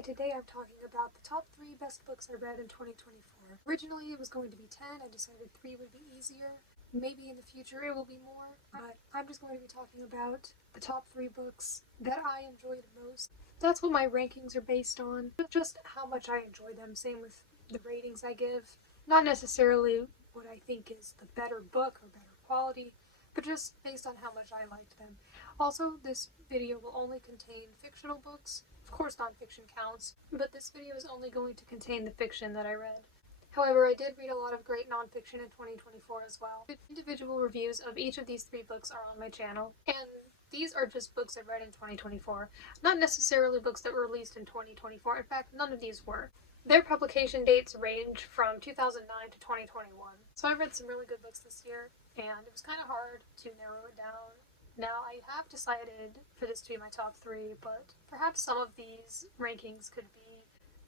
Hi, today I'm talking about the top 3 best books I read in 2024. Originally it was going to be 10, I decided 3 would be easier. Maybe in the future it will be more, but I'm just going to be talking about the top 3 books that I enjoyed most. That's what my rankings are based on, just how much I enjoy them, same with the ratings I give. Not necessarily what I think is the better book or better quality, but just based on how much I liked them. Also, this video will only contain fictional books. Of course, nonfiction counts, but this video is only going to contain the fiction that I read. However, I did read a lot of great nonfiction in 2024 as well. Individual reviews of each of these 3 books are on my channel, and these are just books I read in 2024, not necessarily books that were released in 2024. In fact, none of these were. Their publication dates range from 2009 to 2021. So I read some really good books this year, and it was kind of hard to narrow it down. Now, I have decided for this to be my top 3, but perhaps some of these rankings could be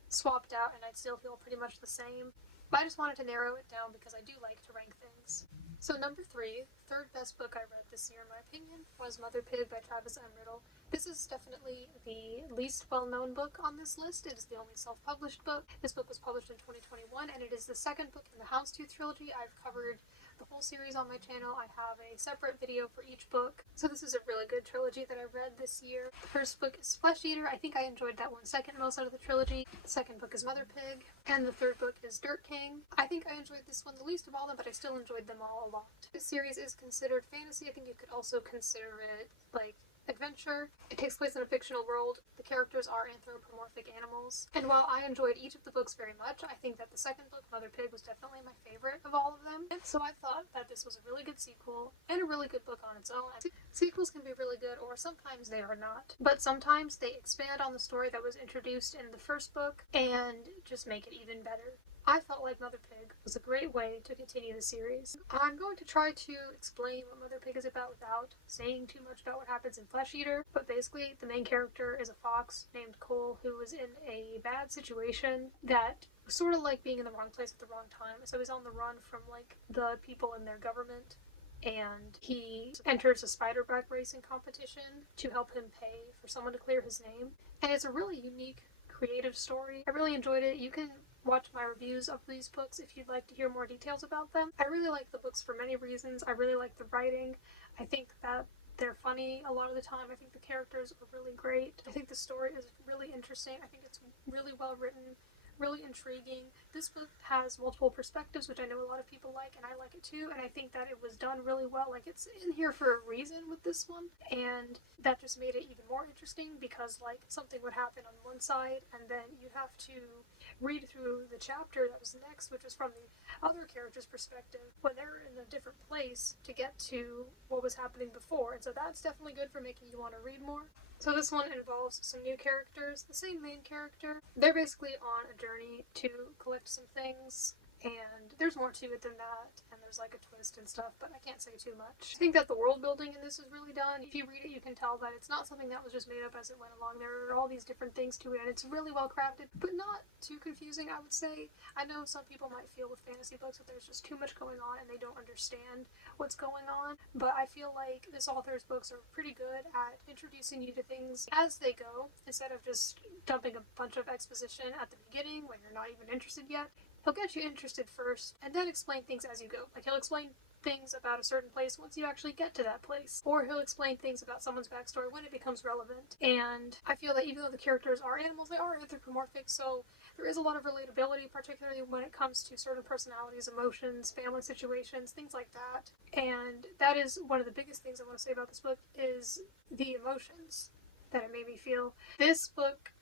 swapped out and I'd still feel pretty much the same. But I just wanted to narrow it down because I do like to rank things. So number 3, third best book I read this year in my opinion, was Mother Pig by Travis M. Riddle. This is definitely the least well-known book on this list. It is the only self-published book. This book was published in 2021, and it is the second book in the Houndstooth trilogy. I've covered the whole series on my channel. I have a separate video for each book. So this is a really good trilogy that I read this year. The first book is Flesh Eater. I think I enjoyed that one second most out of the trilogy. The second book is Mother Pig. And the third book is Dirt King. I think I enjoyed this one the least of all of them, but I still enjoyed them all a lot. This series is considered fantasy. I think you could also consider it like adventure. It takes place in a fictional world. The characters are anthropomorphic animals. And while I enjoyed each of the books very much, I think that the second book, Mother Pig, was definitely my favorite of all of them. And so I thought that this was a really good sequel and a really good book on its own. Sequels can be really good, or sometimes they are not. But sometimes they expand on the story that was introduced in the first book and just make it even better. I felt like Mother Pig was a great way to continue the series. I'm going to try to explain what Mother Pig is about without saying too much about what happens in Flesh Eater, but basically the main character is a fox named Cole who was in a bad situation that was sort of like being in the wrong place at the wrong time. So he's on the run from like the people in their government, and he enters a spider bike racing competition to help him pay for someone to clear his name. And it's a really unique, creative story. I really enjoyed it. You can watch my reviews of these books if you'd like to hear more details about them. I really like the books for many reasons. I really like the writing. I think that they're funny a lot of the time. I think the characters are really great. I think the story is really interesting. I think it's really well written, really intriguing. This book has multiple perspectives, which I know a lot of people like, and I like it too, and I think that it was done really well. Like, it's in here for a reason with this one, and that just made it even more interesting because, like, something would happen on one side, and then you'd have to read through the chapter that was next, which was from the other character's perspective, when they're in a different place to get to what was happening before, and so that's definitely good for making you want to read more. So this one involves some new characters, the same main character. They're basically on a journey to collect some things, and there's more to it than that, and there's like a twist and stuff, but I can't say too much. I think that the world building in this is really done. If you read it, you can tell that it's not something that was just made up as it went along. There are all these different things to it, and it's really well crafted, but not too confusing, I would say. I know some people might feel with fantasy books that there's just too much going on and they don't understand what's going on, but I feel like this author's books are pretty good at introducing you to things as they go, instead of just dumping a bunch of exposition at the beginning when you're not even interested yet. He'll get you interested first, and then explain things as you go. Like, he'll explain things about a certain place once you actually get to that place. Or he'll explain things about someone's backstory when it becomes relevant. And I feel that even though the characters are animals, they are anthropomorphic, so there is a lot of relatability, particularly when it comes to certain personalities, emotions, family situations, things like that. And that is one of the biggest things I want to say about this book, is the emotions that it made me feel. This book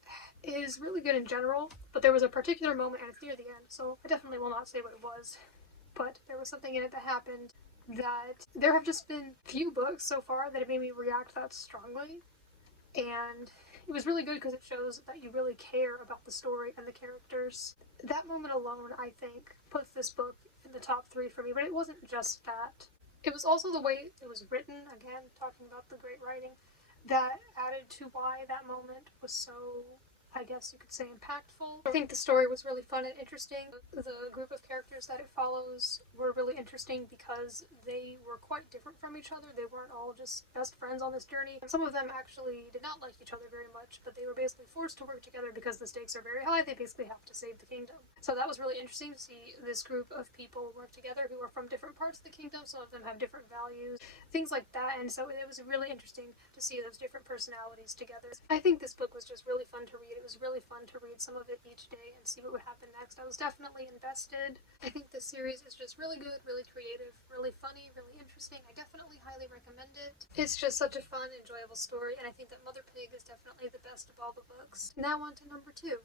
is really good in general, but there was a particular moment, and it's near the end, so I definitely will not say what it was, but there was something in it that happened that there have just been few books so far that have made me react that strongly, and it was really good because it shows that you really care about the story and the characters. That moment alone, I think, puts this book in the top 3 for me, but it wasn't just that. It was also the way it was written, again, talking about the great writing, that added to why that moment was so I guess you could say, impactful. I think the story was really fun and interesting. The group of characters that it follows were really interesting because they were quite different from each other. They weren't all just best friends on this journey. Some of them actually did not like each other very much, but they were basically forced to work together because the stakes are very high. They basically have to save the kingdom. So that was really interesting to see this group of people work together who are from different parts of the kingdom. Some of them have different values, things like that. And so it was really interesting to see those different personalities together. I think this book was just really fun to read. It was really fun to read some of it each day and see what would happen next. I was definitely invested. I think this series is just really good, really creative, really funny, really interesting. I definitely highly recommend it. It's just such a fun, enjoyable story, and I think that Mother Pig is definitely the best of all the books. Now on to number 2.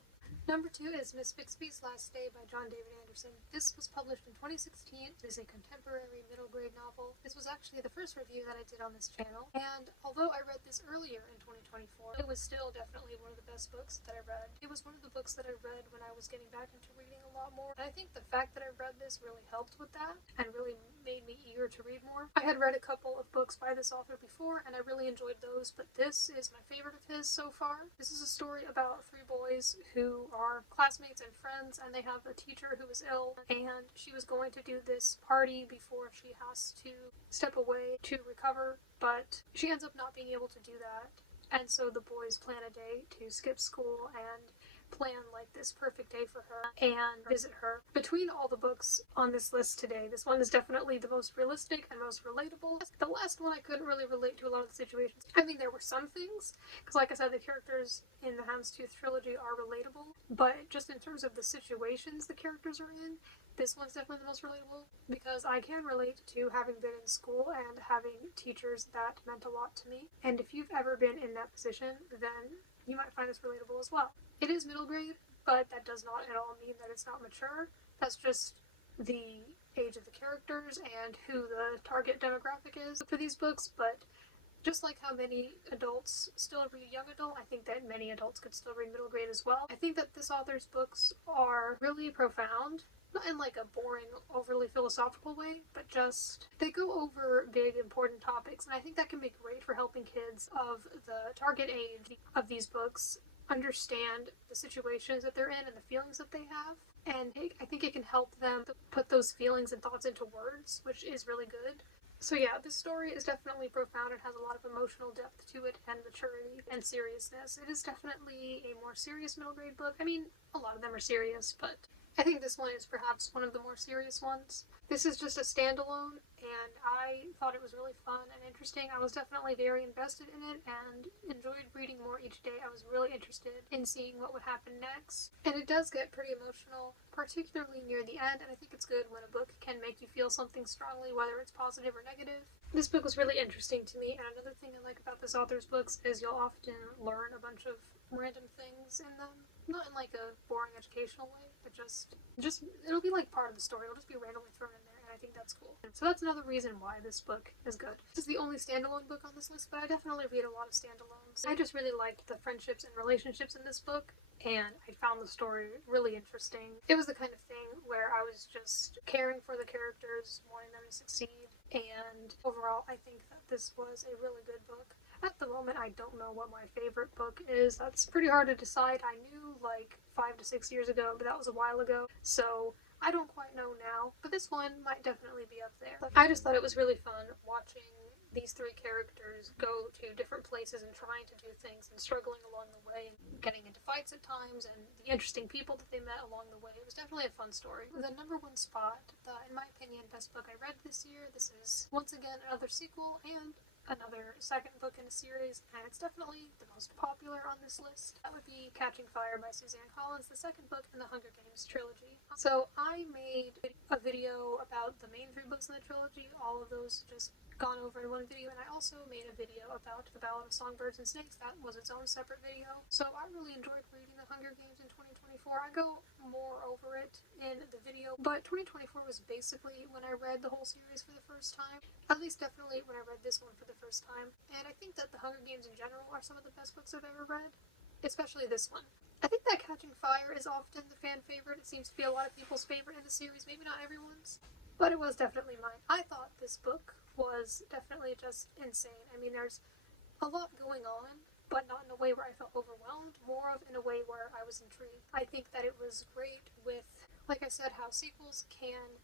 Number 2 is Miss Bixby's Last Day by John David Anderson. This was published in 2016. It is a contemporary middle grade novel. This was actually the first review that I did on this channel, and although I read this earlier in 2024, it was still definitely one of the best books that I read. It was one of the books that I read when I was getting back into reading a lot more, and I think the fact that I read this really helped with that and really made me eager to read more. I had read a couple of books by this author before, and I really enjoyed those, but this is my favorite of his so far. This is a story about 3 boys who are classmates and friends, and they have a teacher who is ill, and she was going to do this party before she has to step away to recover, but she ends up not being able to do that. And so the boys plan a day to skip school and plan like this perfect day for her and visit her. Between all the books on this list today, this one is definitely the most realistic and most relatable. The last one I couldn't really relate to a lot of the situations. I mean, there were some things, because like I said, the characters in the Houndstooth trilogy are relatable, but just in terms of the situations the characters are in, this one's definitely the most relatable, because I can relate to having been in school and having teachers that meant a lot to me. And if you've ever been in that position, then you might find this relatable as well. It is middle grade, but that does not at all mean that it's not mature. That's just the age of the characters and who the target demographic is for these books, but just like how many adults still read young adult, I think that many adults could still read middle grade as well. I think that this author's books are really profound, not in like a boring, overly philosophical way, but just they go over big, important topics, and I think that can be great for helping kids of the target age of these books understand the situations that they're in and the feelings that they have. And I think it can help them put those feelings and thoughts into words, which is really good. So yeah, this story is definitely profound. It has a lot of emotional depth to it and maturity and seriousness. It is definitely a more serious middle grade book. I mean, a lot of them are serious, but I think this one is perhaps one of the more serious ones. This is just a standalone, and I thought it was really fun and interesting. I was definitely very invested in it and enjoyed reading more each day. I was really interested in seeing what would happen next. And it does get pretty emotional, particularly near the end, and I think it's good when a book can make you feel something strongly, whether it's positive or negative. This book was really interesting to me, and another thing I like about this author's books is you'll often learn a bunch of random things in them. Not in like a boring educational way, but just it'll be like part of the story. It'll just be randomly thrown in there, and I think that's cool. So that's another reason why this book is good. This is the only standalone book on this list, but I definitely read a lot of standalones. I just really liked the friendships and relationships in this book, and I found the story really interesting. It was the kind of thing where I was just caring for the characters, wanting them to succeed, and overall I think that this was a really good book. At the moment, I don't know what my favorite book is. That's pretty hard to decide. I knew like 5 to 6 years ago, but that was a while ago, so I don't quite know now. But this one might definitely be up there. I just thought it was really fun watching these 3 characters go to different places and trying to do things and struggling along the way and getting into fights at times and the interesting people that they met along the way. It was definitely a fun story. The number 1 spot, in my opinion, best book I read this year. This is once again another sequel and another second book in a series, and it's definitely the most popular on this list. That would be Catching Fire by Suzanne Collins, the second book in the Hunger Games trilogy. So I made a video about the main 3 books in the trilogy, all of those just gone over in one video, and I also made a video about The Ballad of Songbirds and Snakes. That was its own separate video. So I really enjoyed reading The Hunger Games in 2024. I go more over it in the video, but 2024 was basically when I read the whole series for the first time. At least definitely when I read this one for the first time. And I think that The Hunger Games in general are some of the best books I've ever read, especially this one. I think that Catching Fire is often the fan favorite. It seems to be a lot of people's favorite in the series, maybe not everyone's, but it was definitely mine. I thought this book was definitely just insane. I mean, there's a lot going on, but not in a way where I felt overwhelmed, more of in a way where I was intrigued. I think that it was great with, like I said, how sequels can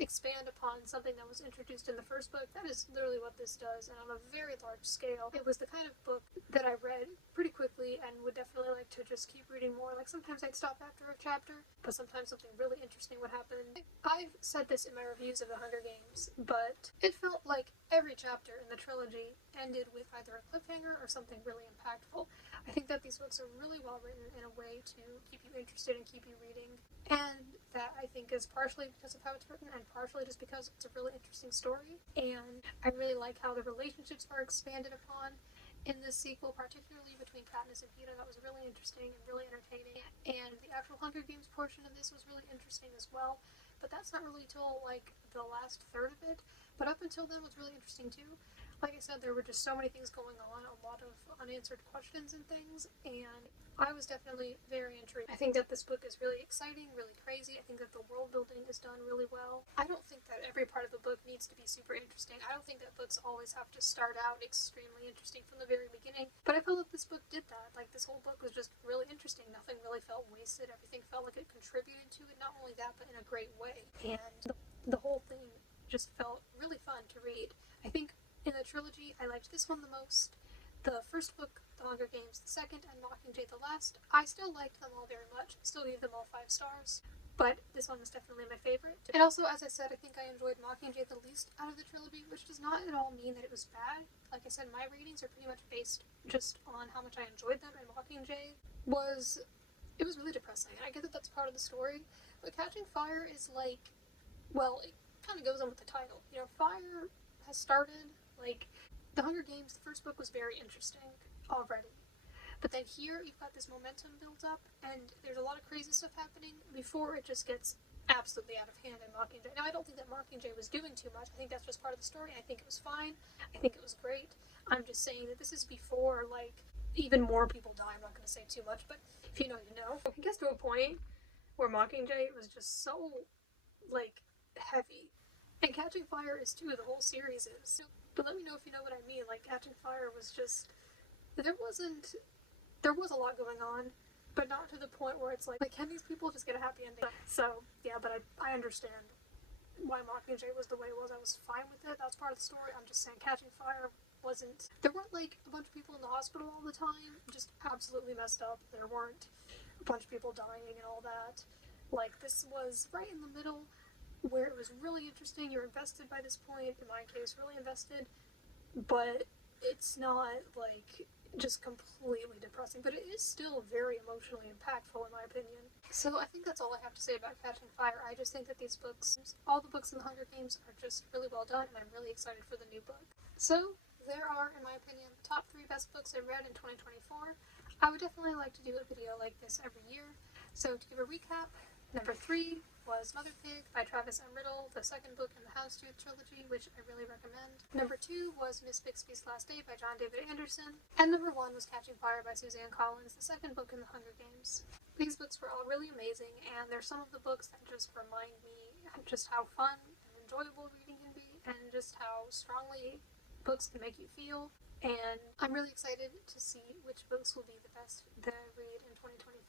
expand upon something that was introduced in the first book. That is literally what this does, and on a very large scale. It was the kind of book that I read pretty quickly and would definitely like to just keep reading more. Like sometimes I'd stop after a chapter, but sometimes something really interesting would happen. I've said this in my reviews of The Hunger Games, but it felt like every chapter in the trilogy ended with either a cliffhanger or something really impactful. I think that these books are really well written in a way to keep you interested and keep you reading, and that I think is partially because of how it's written and partially just because it's a really interesting story. And I really like how the relationships are expanded upon in this sequel, particularly between Katniss and Peeta. That was really interesting and really entertaining. And the actual Hunger Games portion of this was really interesting as well. But that's not really till like the last third of it. But up until then was really interesting too. Like I said, there were just so many things going on, a lot of unanswered questions and things, and I was definitely very intrigued. I think that this book is really exciting, really crazy. I think that the world building is done really well. I don't think that every part of a book needs to be super interesting. I don't think that books always have to start out extremely interesting from the very beginning, but I felt like this book did that. Like, this whole book was just really interesting. Nothing really felt wasted. Everything felt like it contributed to it. Not only that, but in a great way. And the whole thing just felt really fun to read. I think in the trilogy, I liked this one the most. The first book, The Hunger Games, the second, and Mockingjay the last. I still liked them all very much. Still gave them all 5 stars. But this one was definitely my favorite. And also, as I said, I think I enjoyed Mockingjay the least out of the trilogy, which does not at all mean that it was bad. Like I said, my ratings are pretty much based just on how much I enjoyed them, and Mockingjay was really depressing. And I get that that's part of the story, but Catching Fire is like, well, it kind of goes on with the title. You know, fire has started. Like, The Hunger Games, the first book was very interesting already. But then here, you've got this momentum built up, and there's a lot of crazy stuff happening before it just gets absolutely out of hand in Mockingjay. Now, I don't think that Mockingjay was doing too much. I think that's just part of the story. I think it was fine. I think it was great. I'm just saying that this is before, like, even more people die. I'm not going to say too much, but if you know, you know. It gets to a point where Mockingjay was just so, like, heavy. And Catching Fire is too, the whole series is. But let me know if you know what I mean. Like, Catching Fire was just, there was a lot going on, but not to the point where it's like can these people just get a happy ending? So, yeah, but I understand why Mockingjay was the way it was. I was fine with it. That's part of the story. I'm just saying Catching Fire wasn't, there weren't like a bunch of people in the hospital all the time, just absolutely messed up. There weren't a bunch of people dying and all that. Like, this was right in the middle, where it was really interesting. You're invested by this point, in my case, really invested, but it's not like just completely depressing, but it is still very emotionally impactful in my opinion. So I think that's all I have to say about Catching Fire. I just think that these books, all the books in the Hunger Games, are just really well done, and I'm really excited for the new book. So there are, in my opinion, the top 3 best books I read in 2024. I would definitely like to do a video like this every year. So to give a recap, number 3 was Mother Pig by Travis M. Riddle, the second book in the Houndstooth trilogy, which I really recommend. Number 2 was Miss Bixby's Last Day by John David Anderson. And number 1 was Catching Fire by Suzanne Collins, the second book in the Hunger Games. These books were all really amazing, and they're some of the books that just remind me just how fun and enjoyable reading can be, and just how strongly books can make you feel. And I'm really excited to see which books will be the best that I read in 2025.